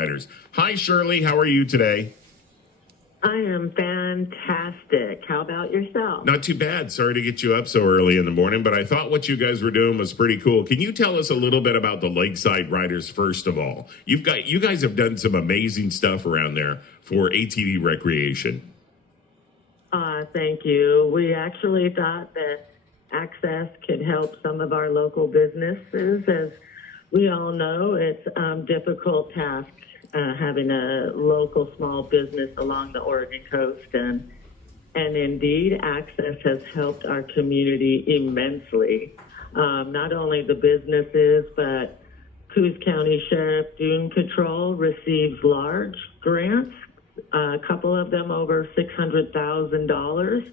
Riders. Hi, Shirley. How are you today? I am fantastic. How about yourself? Not too bad. Sorry to get you up so early in the morning, but I thought what you guys were doing was pretty cool. Can you tell us a little bit about the Lakeside Riders first of all? You guys have done some amazing stuff around there for ATV recreation. Thank you. We actually thought that access could help some of our local businesses. As we all know, it's a difficult task having a local small business along the Oregon coast. And indeed, access has helped our community immensely. Not only the businesses, but Coos County Sheriff Dune Patrol receives large grants, a couple of them over $600,000,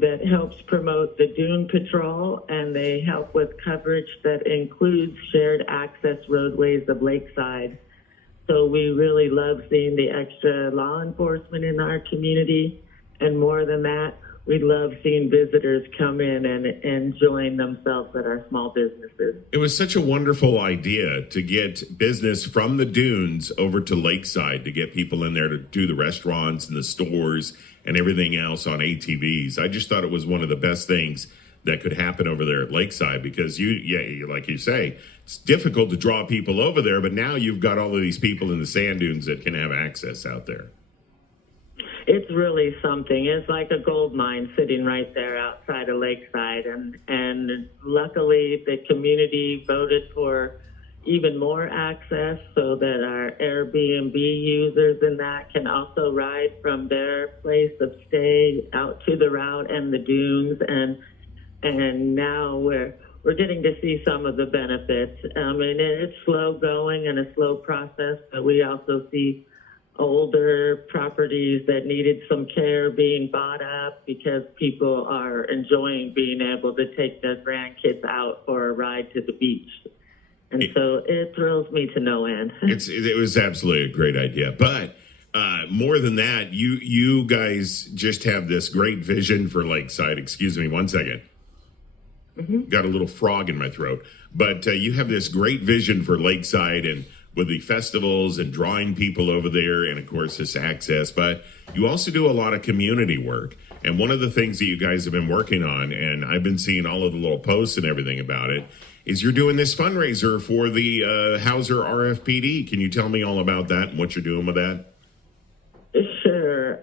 that helps promote the Dune Patrol, and they help with coverage that includes shared access roadways of Lakeside. So we really love seeing the extra law enforcement in our community, and more than that, we love seeing visitors come in and enjoying themselves at our small businesses. It was such a wonderful idea to get business from the dunes over to Lakeside, to get people in there to do the restaurants and the stores and everything else on ATVs. I just thought it was one of the best things that could happen over there at Lakeside, because like you say, it's difficult to draw people over there, but now you've got all of these people in the sand dunes that can have access out there. It's really something. It's like a gold mine sitting right there outside of Lakeside. And luckily, the community voted for even more access so that our Airbnb users and that can also ride from their place of stay out to the route and the dunes. And now we're getting to see some of the benefits. I mean, it's slow going and a slow process, but we also see older properties that needed some care being bought up because people are enjoying being able to take their grandkids out for a ride to the beach. And so it thrills me to no end. It was absolutely a great idea. But more than that, you guys just have this great vision for Lakeside. Excuse me, one second. Mm-hmm. Got a little frog in my throat. But you have this great vision for Lakeside, and with the festivals and drawing people over there, and of course this access, but you also do a lot of community work. And one of the things that you guys have been working on, and I've been seeing all of the little posts and everything about it, is you're doing this fundraiser for the Hauser RFPD. Can you tell me all about that and what you're doing with that? Sure.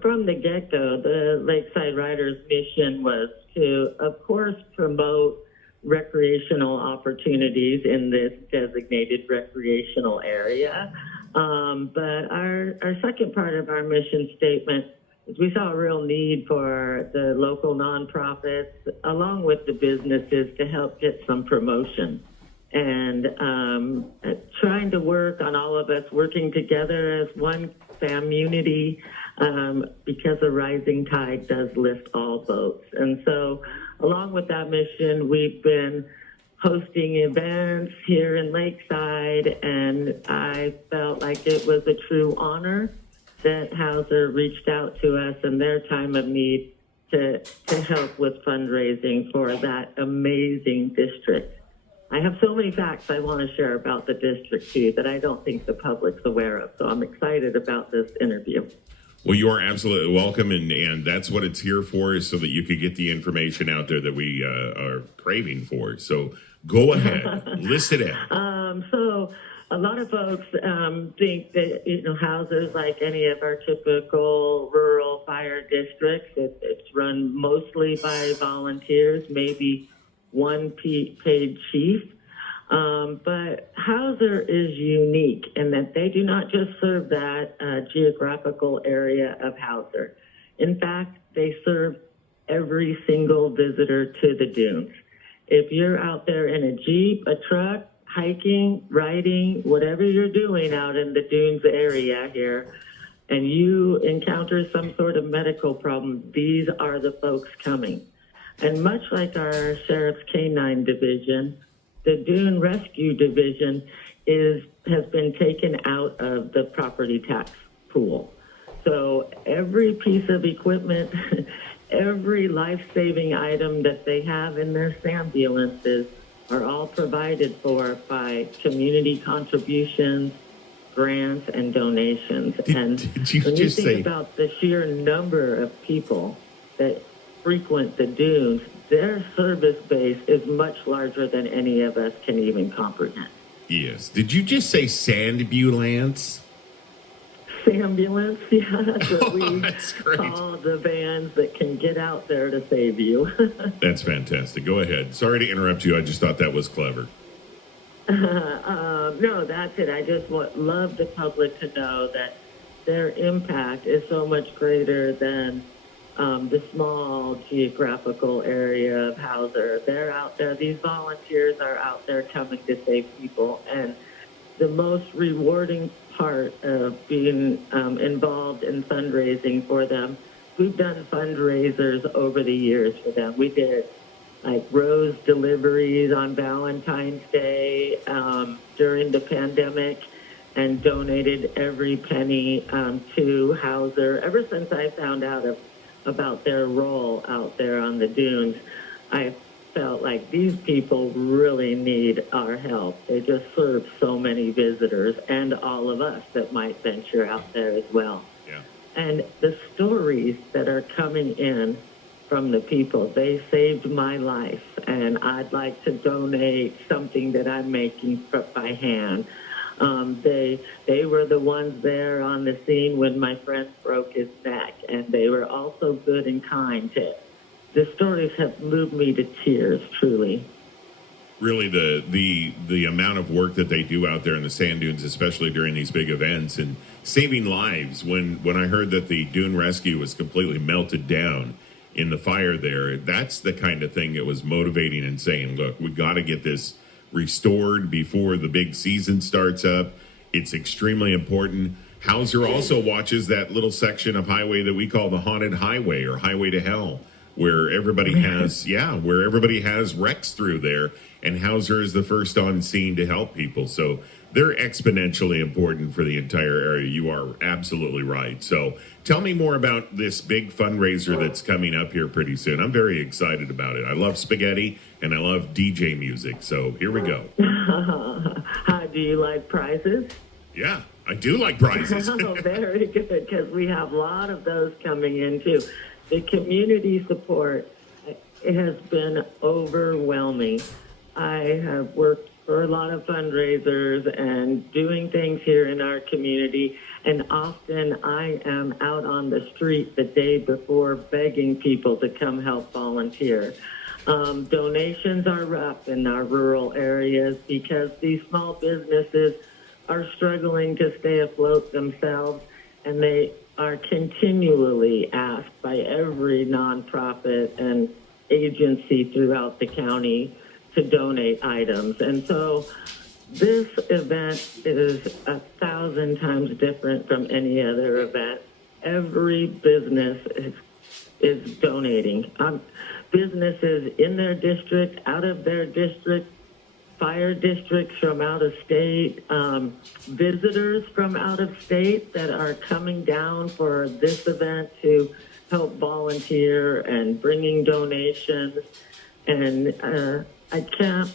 From the get-go, the Lakeside Riders mission was to, of course, promote recreational opportunities in this designated recreational area. But our second part of our mission statement is we saw a real need for the local nonprofits along with the businesses to help get some promotion. And trying to work on all of us working together as one community, because a rising tide does lift all boats. And so along with that mission, we've been hosting events here in Lakeside, and I felt like it was a true honor that Hauser reached out to us in their time of need to help with fundraising for that amazing district. I have so many facts I want to share about the district, too, that I don't think the public's aware of, so I'm excited about this interview. Well, you are absolutely welcome, and that's what it's here for, is so that you could get the information out there that we are craving for. So go ahead, list it out. So a lot of folks think that, Hauser's like any of our typical rural fire districts. It's run mostly by volunteers, maybe one paid chief. But Hauser is unique in that they do not just serve that geographical area of Hauser. In fact, they serve every single visitor to the dunes. If you're out there in a Jeep, a truck, hiking, riding, whatever you're doing out in the dunes area here, and you encounter some sort of medical problem, these are the folks coming. And much like our Sheriff's Canine Division, the Dune Rescue Division has been taken out of the property tax pool. So every piece of equipment, every life-saving item that they have in their ambulances are all provided for by community contributions grants and donations. Did you when just you think say about the sheer number of people that frequent the dunes, their service base is much larger than any of us can even comprehend. yes? Did you just say sandbulance? Ambulance, yeah, that's what we That's great. call the vans that can get out there to save you. That's fantastic. Go ahead. Sorry to interrupt you. I just thought that was clever. No, that's it. I just love the public to know that their impact is so much greater than the small geographical area of Hauser. They're out there. These volunteers are out there coming to save people. And the most rewarding part of being involved in fundraising for them, we've done fundraisers over the years for them. We did like rose deliveries on Valentine's Day during the pandemic and donated every penny to Hauser. Ever since I found out about their role out there on the dunes, I felt like these people really need our help. They just serve so many visitors and all of us that might venture out there as well. Yeah. And the stories that are coming in from the people, they saved my life, and I'd like to donate something that I'm making by hand. They were the ones there on the scene when my friend broke his neck, and they were also good and kind. The stories have moved me to tears, truly. Really, the amount of work that they do out there in the sand dunes, especially during these big events, and saving lives. When I heard that the dune rescue was completely melted down in the fire there, that's the kind of thing that was motivating and saying, look, we got to get this restored before the big season starts up. It's extremely important. Hauser also watches that little section of highway that we call the haunted highway or highway to hell, where everybody has wrecks through there, and Hauser is the first on scene to help people. So they're exponentially important for the entire area. You are absolutely right. So tell me more about this big fundraiser that's coming up here pretty soon. I'm very excited about it. I love spaghetti and I love DJ music. So here we go. Do you like prizes? Yeah, I do like prizes. Oh, very good, because we have a lot of those coming in too. The community support, it has been overwhelming. I have worked for a lot of fundraisers and doing things here in our community, and often I am out on the street the day before begging people to come help volunteer. Donations are up in our rural areas because these small businesses are struggling to stay afloat themselves, and they are continually asked by every nonprofit and agency throughout the county to donate items. And so this event is 1,000 times different from any other event. Every business is donating. Businesses in their district, out of their district, fire districts from out of state, visitors from out of state that are coming down for this event to help volunteer and bringing donations. And I can't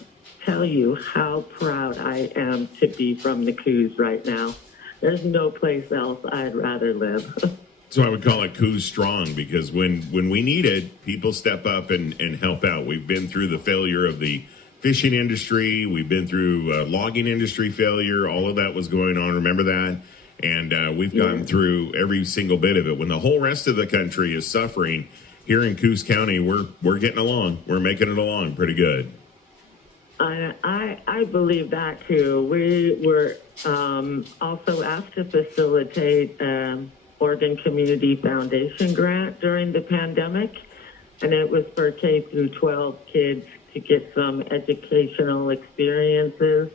tell you how proud I am to be from the Coos right now. There's no place else I'd rather live. So I would call it Coos Strong, because when we need it, people step up and help out. We've been through the failure of the fishing industry. We've been through logging industry failure. All of that was going on. Remember that? And we've gotten through every single bit of it. When the whole rest of the country is suffering, here in Coos County, we're getting along. We're making it along pretty good. I believe that too. We were also asked to facilitate Oregon Community Foundation grant during the pandemic, and it was for K through 12 kids to get some educational experiences.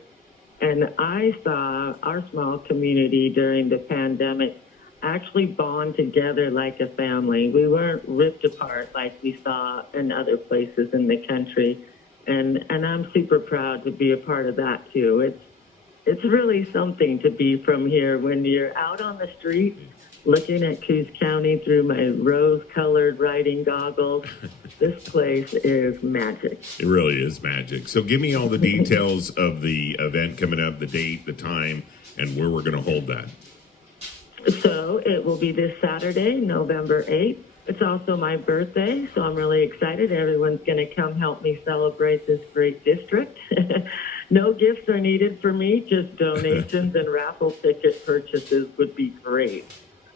And I saw our small community during the pandemic actually bond together like a family. We weren't ripped apart like we saw in other places in the country. And I'm super proud to be a part of that too. It's really something to be from here when you're out on the street looking at Coos County through my rose-colored riding goggles. This place is magic. It really is magic. So give me all the details of the event coming up, the date, the time, and where we're going to hold that. So it will be this Saturday, November 8th. It's also my birthday, so I'm really excited. Everyone's going to come help me celebrate this great district. No gifts are needed for me, just donations and raffle ticket purchases would be great.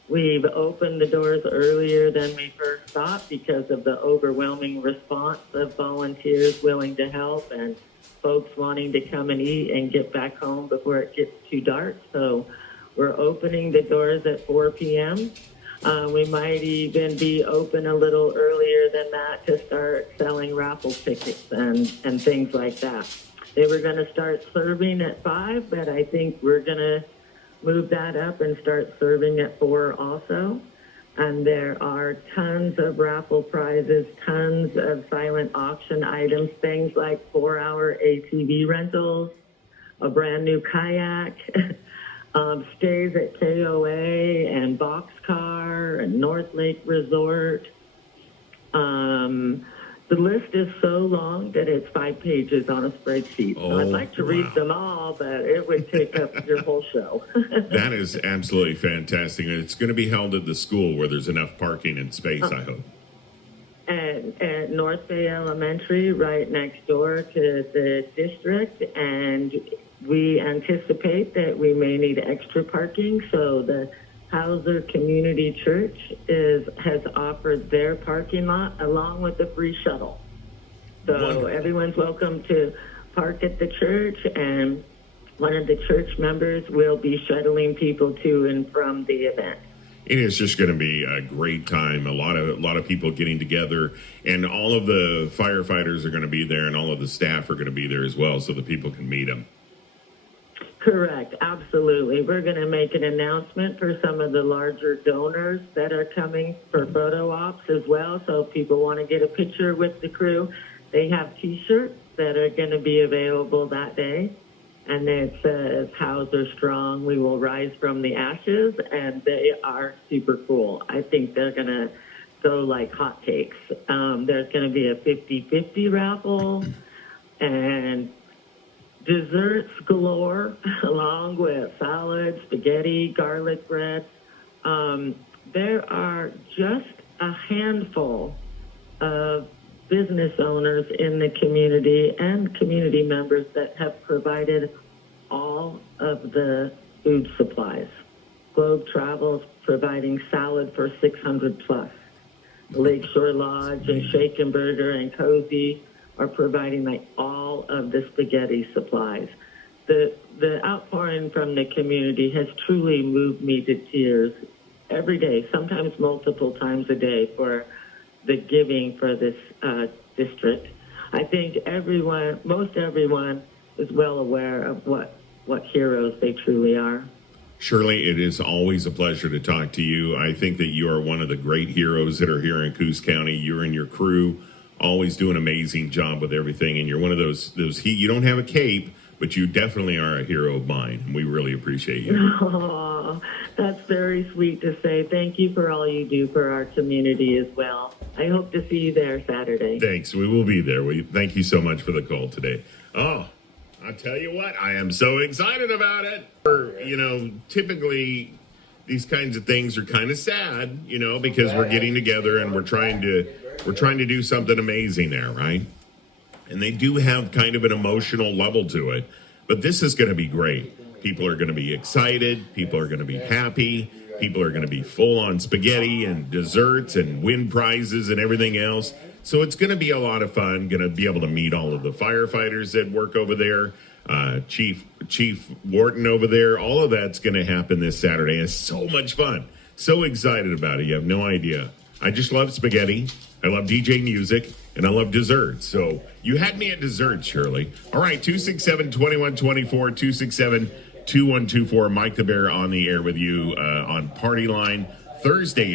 We've opened the doors earlier than we first thought because of the overwhelming response of volunteers willing to help and folks wanting to come and eat and get back home before it gets too dark. So we're opening the doors at 4 p.m. We might even be open a little earlier than that to start selling raffle tickets and things like that. They were going to start serving at 5, but I think we're going to move that up and start serving at 4 also. And there are tons of raffle prizes, tons of silent auction items, things like 4-hour ATV rentals, a brand new kayak, stays at KOA and Boxcar and North Lake Resort. The list is so long that it's 5 pages on a spreadsheet. So I'd like to read them all, but it would take up your whole show. That is absolutely fantastic. And it's going to be held at the school where there's enough parking and space, I hope. At North Bay Elementary, right next door to the district, and we anticipate that we may need extra parking, so the Hauser Community Church has offered their parking lot along with the free shuttle. So wonderful. Everyone's welcome to park at the church, and one of the church members will be shuttling people to and from the event. It is just going to be a great time. A lot of people getting together, and all of the firefighters are going to be there, and all of the staff are going to be there as well, so that people can meet them. Correct, absolutely. We're going to make an announcement for some of the larger donors that are coming for photo ops as well. So if people want to get a picture with the crew, they have T-shirts that are going to be available that day. And it says, Hauser Strong, we will rise from the ashes. And they are super cool. I think they're going to go like hotcakes. There's going to be a 50-50 raffle and desserts galore, along with salad, spaghetti, garlic bread. There are just a handful of business owners in the community and community members that have provided all of the food supplies. Globe Travel's providing salad for 600 plus. Lakeshore Lodge and Shake and Burger and Cozy are providing like all of the spaghetti supplies. The outpouring from the community has truly moved me to tears every day, sometimes multiple times a day, for the giving for this district. I think most everyone is well aware of what heroes they truly are. Shirley, it is always a pleasure to talk to you. I think that you are one of the great heroes that are here in Coos County. You and your crew always do an amazing job with everything, and you're one of those you don't have a cape, but you definitely are a hero of mine, and we really appreciate you. Oh, that's very sweet to say. Thank you for all you do for our community as well. I hope to see you there Saturday. Thanks. We will be there. Thank you so much for the call today. Oh, I'll tell you what, I am so excited about it. Typically these kinds of things are kind of sad, because we're getting together and we're trying to do something amazing there, right? And they do have kind of an emotional level to it, but this is going to be great. People are going to be excited. People are going to be happy. People are going to be full on spaghetti and desserts and win prizes and everything else. So it's going to be a lot of fun. Going to be able to meet all of the firefighters that work over there, Chief Wharton over there. All of that's going to happen this Saturday. It's so much fun. So excited about it. You have no idea. I just love spaghetti. I love DJ music, and I love desserts. So you had me at desserts, Shirley. All right, 267-2124, 267-2124. Mike the Bear on the air with you on Party Line Thursday.